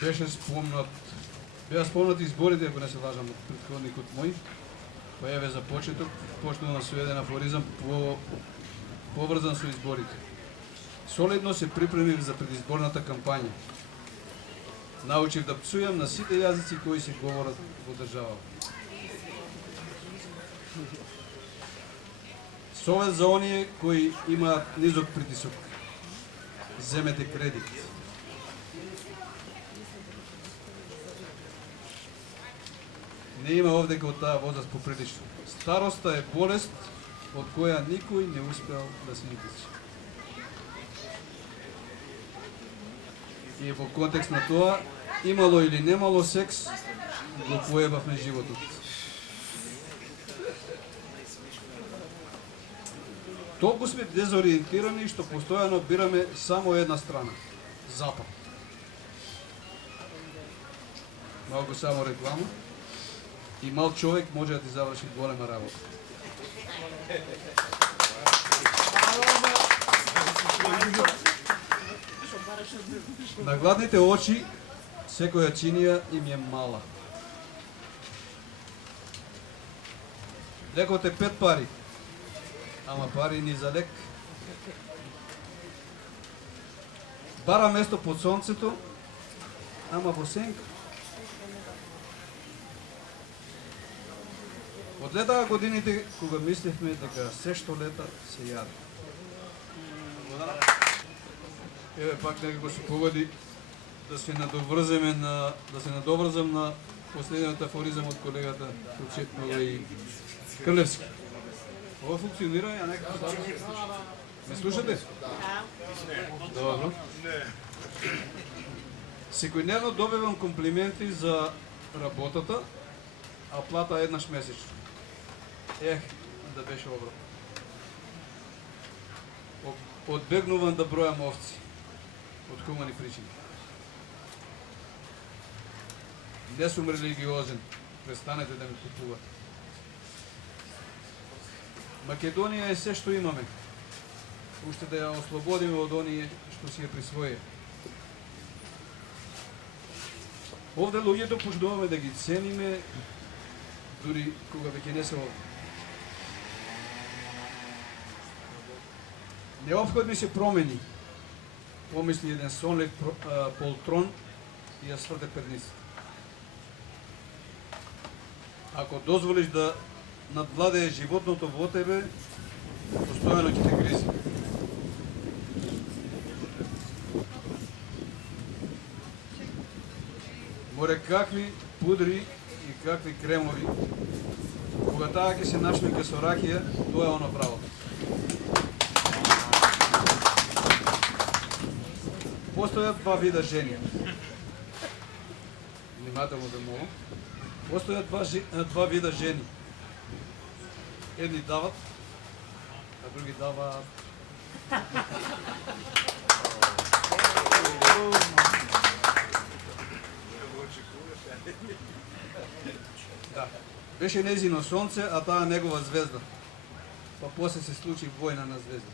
беше спомнат, беа спомнати изборите, ако не се лажам, од претходникот мој, па еве за почеток, почнувам со еден афоризам поврзан со изборите. Солидно се припремив за предизборната кампања. Научив да псујам на сите јазици кои се говорат во држава. Совет за оние кои имаат низок притисок. Земете кредит. Не има овде од таа возраст поприлично. Староста е болест од која никој не успеал да се излечи. И во контекст на тоа, имало или немало секс, го поебавме животот. Толку сме дезориентирани што постојано бираме само една страна – Запад. Малку само реклама. И мал човек може да ти заврши голема работа. На гладните очи секоја чинија им е мала. Лекот е 5 пари, ама пари ни за лек. Бара место под сонцето, ама во сенка. Одлетаа годините кога мислевме дека се што лета се јаде. Еве пак некако се погоди да се надоврзам на последниот афоризам од колегата Кучетнова и Крлевски. Ова функционира, ја некако ме слушате? Добро. Секојдневно добивам комплименти за работата, а плата еднаш месечно. Да беше обро. Одбегнувам да бројам овци. Од хумани причини. Не сум религиозен. Престанете да ме купувате. Македонија е се што имаме. Уште да ја ослободиме од оние што си ја присвои. Овде луѓето почнуваме да ги цениме дури кога веќе не се овде. Неопходни се промени, помисли еден сонлив полтрон и ја сврде перницата. Ако дозволиш да надвладее животното во тебе, постојано ќе те гризи. Море какви пудри и какви кремови, кога таа ќе се нашмика со ракија, тоа е оно правото. Постојат два вида жени. Внимателно да молам. Постојат два вида жени. Едни дават, а други даваат. Да. Беше незино сонце, а таа негова звезда. Па после се случи војна на звезда.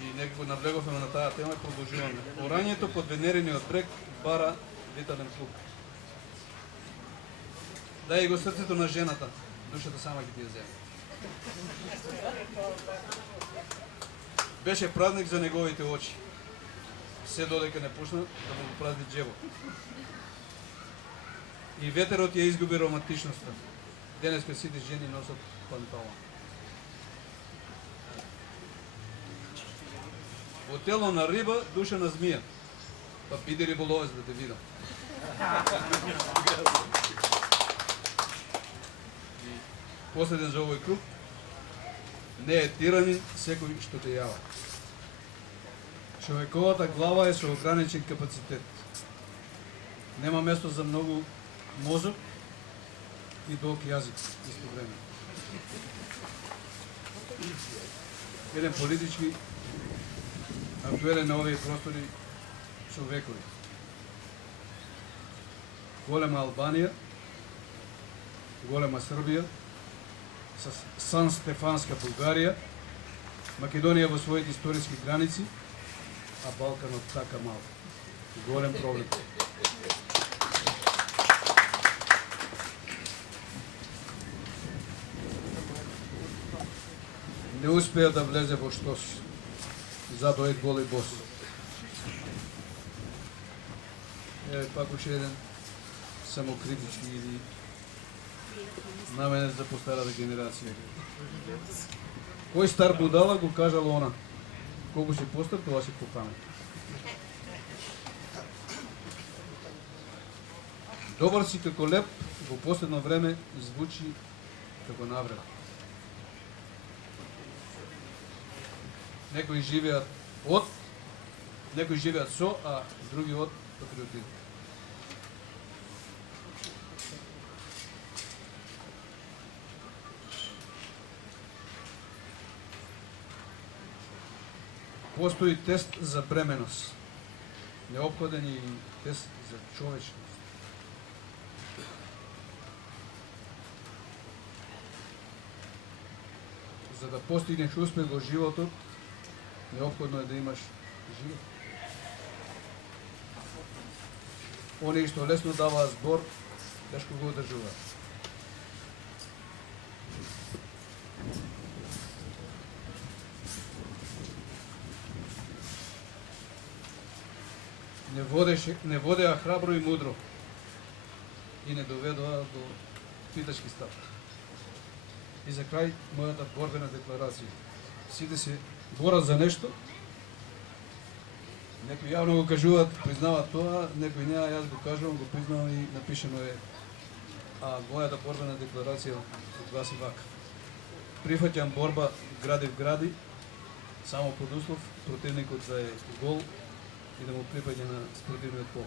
И некако навлеговме на таа тема и продолжуваме. Орањето под венериниот брег бара витален плуг. Дај го срцето на жената, душата сама ќе ти ја земе. Беше празник за неговите очи. Се додека не почна да му празни джебот. И ветерот ја изгуби романтичноста. Денеска сите жени носат панталон. Во тело на риба, душа на змија. Па биде риболовец да те видам. И последен за овој круг. Не е тиранин секој што те јава. Човековата глава е со ограничен капацитет. Нема место за многу мозок и долг јазик истовремено. Еден политички актуелен на овие простори човекови. Голема Албанија, голема Србија, со Сан Стефанска Бугарија, Македонија во своите историски граници, а Балканот така мал. Голем проблем. Не успеа да влезе во штос. Задојд гол и бос. Еве пак уште еден самокритички или наменец за постарата генерација. Кој стар будала го кажал она? Колку си постар, тоа си попамет. Добар си како леп, во последно време звучи како навред. Некои живеат со, а други од патриотизм. Постои тест за бременост. Неопходен е и тест за човечност. За да постигнеш успех во животот, неопходно е да имаш живот. Оние што лесно даваат збор, тешко го одржуваат. Не водеа храбро и мудро и не доведоа до питачки став. И за крај, мојата борбена декларација. Сите се борат за нешто, некои јавно го кажуваат, признаваат тоа, некои не, јас го кажувам, го признавам и напишено е. А мојата борбена декларација гласи вака. Прифаќам борба гради в гради, само под услов противникот да е гол и да му припаѓа на спортивниот пол.